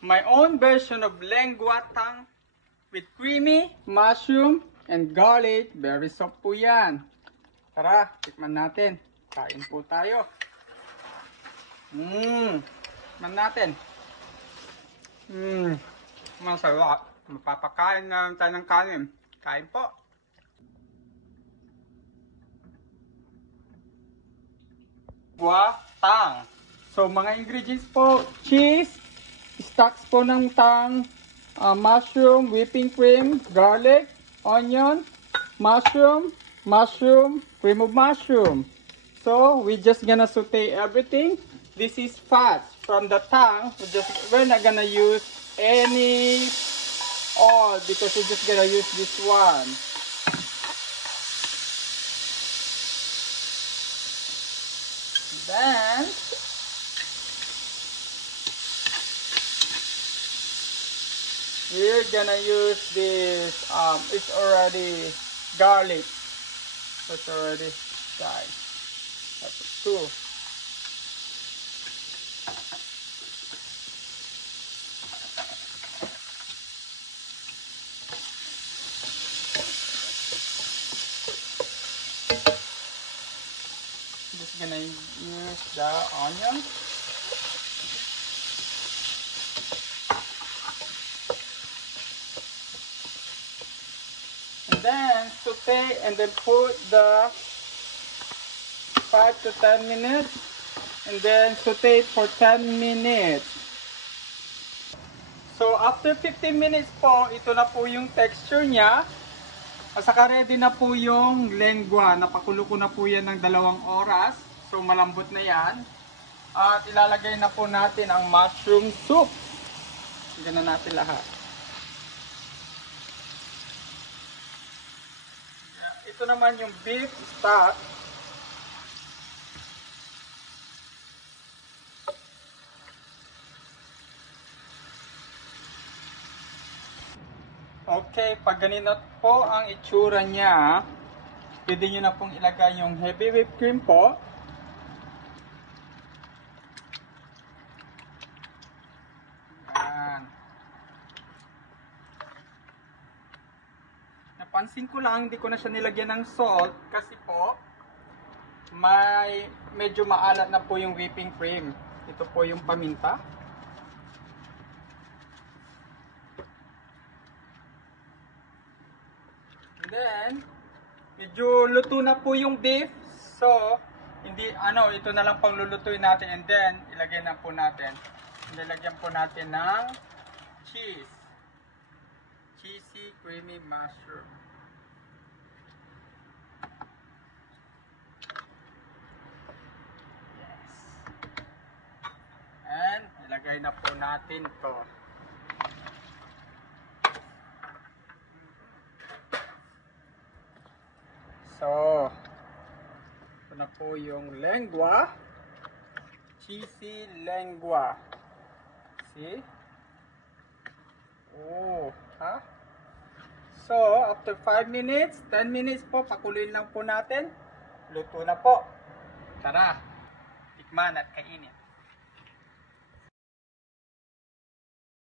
my own version of lengua tang with creamy mushroom and garlic. Very soft po yan. Tara, tikman natin. Kain po tayo. Tikman natin. Masarap. Mapapakain na tayo ng kanin. Kain po. Tang. So, mga ingredients po, cheese, stocks po ng tang, mushroom, whipping cream, garlic, onion, mushroom, cream of mushroom. So, we're just gonna saute everything. This is fat from the tang. We're not gonna use any oil because we're just gonna use this one. Then, we're gonna use this, it's already garlic. It's already done. That's two. Just gonna use the onion. And then saute and then put the 5 to 10 minutes and then saute for 10 minutes. So after 15 minutes po, ito na po yung texture niya. At saka ready na po yung lengua. Napakulo ko na po yan ng 2 oras. So malambot na yan. At ilalagay na po natin ang mushroom soup. Ganun na natin lahat. Ito naman yung beef stock. Okay, pag ganito po ang itsura niya, pwede nyo na pong ilagay yung heavy whipped cream po. Yan. Napansin ko lang, hindi ko na siya nilagyan ng salt kasi po, medyo maalat na po yung whipping cream. Ito po yung paminta. Then, medyo luto na po yung beef. So, ito na lang pang lulutuin natin and then, ilagay na po natin. Nilagyan po natin ng cheese. Cheesy, creamy mushroom. Yes. And, ilagay na po natin to. So, ito na po yung lengua. Cheesy lengua. See? Oh, ha? So, after 5 minutes, 10 minutes po, pakuluin lang po natin. Luto na po. Tara, tikman at kainin.